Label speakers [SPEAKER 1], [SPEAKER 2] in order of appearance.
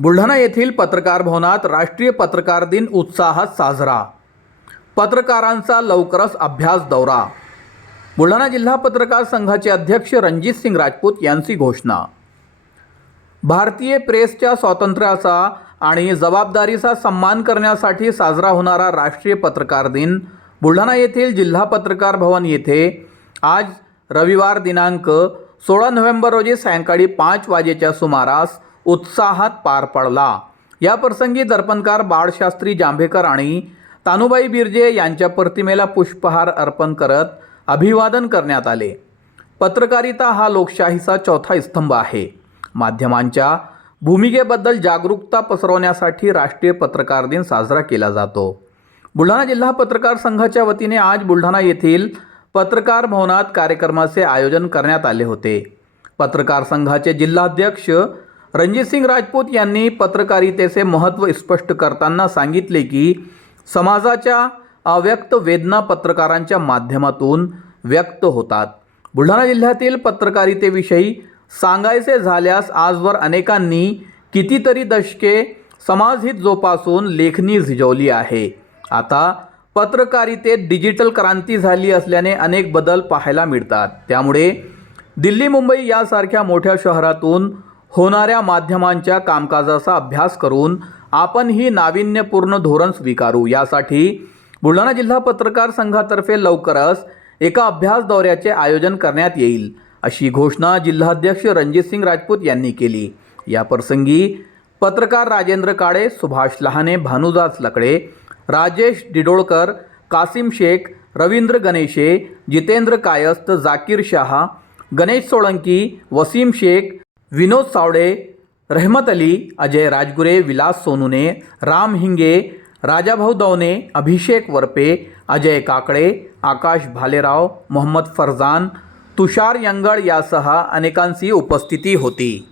[SPEAKER 1] बुलढाणा येथील पत्रकार भवनात राष्ट्रीय पत्रकार दिन उत्साहात साजरा. पत्रकारांचा लवकरच अभ्यास दौरा. बुलढाणा जिल्हा पत्रकार संघाचे अध्यक्ष रणजित सिंग राजपूत यांची घोषणा. भारतीय प्रेसच्या स्वातंत्र्याचा आणि जबाबदारीचा सन्मान करण्यासाठी साजरा होणारा राष्ट्रीय पत्रकार दिन बुलढाणा येथील जिल्हा पत्रकार भवन येथे आज रविवार दिनांक सोळा नोव्हेंबर रोजी सायंकाळी पाच वाजेच्या सुमारास उत्साहात पार पडला. या प्रसंगी दर्पणकार बाळशास्त्री जांभेकर आणि तानुबाई बिर्जे यांच्या प्रतिमेला पुष्पहार अर्पण करत अभिवादन करण्यात आले. पत्रकारिता हा लोकशाहीचा चौथा स्तंभ आहे. माध्यमांच्या भूमिकेबद्दल जागरूकता पसरवण्यासाठी राष्ट्रीय पत्रकार दिन साजरा केला जातो. बुलढाणा जिल्हा पत्रकार संघाच्या वतीने आज बुलढाणा येथील पत्रकार भवनात कार्यक्रमाचे आयोजन करण्यात आले होते. पत्रकार संघाचे जिल्हाध्यक्ष रणजितसिंग राजपूत यांनी पत्रकारितेचे महत्त्व स्पष्ट करताना सांगितले की समाजाच्या अव्यक्त वेदना पत्रकारांच्या माध्यमातून व्यक्त होतात. बुलढाणा जिल्ह्यातील पत्रकारितेविषयी सांगायचे झाल्यास आजवर अनेकांनी कितीतरी दशके समाजहित जोपासून लेखणी झिजवली आहे. आता पत्रकारितेत डिजिटल क्रांती झाली असल्याने अनेक बदल पाहायला मिळतात. त्यामुळे दिल्ली मुंबई यासारख्या मोठ्या शहरातून होणाऱ्या माध्यमांच्या कामकाजाचा अभ्यास करून आपण ही नाविन्यपूर्ण धोरण स्वीकारू. यासाठी बुलढाणा जिल्हा पत्रकार संघातर्फे लवकरच एका अभ्यास दौऱ्याचे आयोजन करण्यात येईल अशी घोषणा जिल्हाध्यक्ष रणजितसिंग राजपूत यांनी केली. या प्रसंगी पत्रकार राजेंद्र काळे सुभाष लहाने भानुदास लकडे राजेश डिडोळकर कासिम शेख रवींद्र गणेशे जितेंद्र कायस्त जाकीर शहा गणेश सोळंकी वसीम शेख विनोद सावडे रहमत अली अजय राजगुरे विलास सोनुने राम हिंगे राजाभाऊ दवने अभिषेक वरपे अजय काकडे आकाश भालेराव मोहम्मद फरजान तुषार यंगळ यासह अनेकांची उपस्थिती होती.